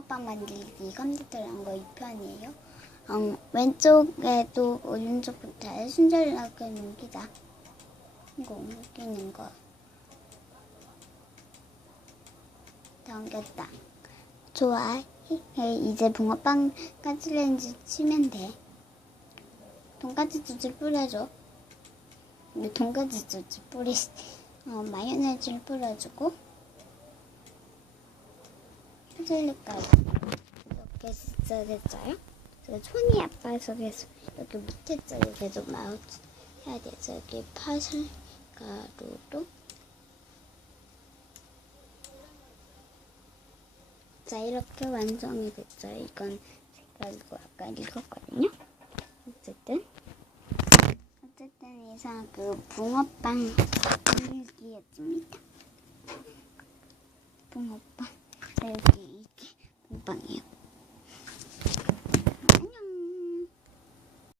붕어빵 만들기 컴퓨터란 거 2편이에요. 음, 왼쪽에도 오른쪽부터 순절하게 넘기자. 이거 옮기는 거. 넘겼다. 좋아. 예, 이제 붕어빵 까칠렌즈 치면 돼. 돈까스 소스 뿌려줘. 돈까스 소스 뿌리, 어, 마요네즈를 뿌려주고. 파슬리까지 이렇게 있어야 됐어요. 그래서 손이 아파서 계속 여기 밑에 쪽에 계속 마우스 해야 돼서 여기 파슬가루로 자 이렇게 완성이 됐어요. 이건 제가 이거 아까 읽었거든요. 어쨌든 어쨌든 이상 그 붕어빵 만들기였습니다. 붕어빵 네, on you.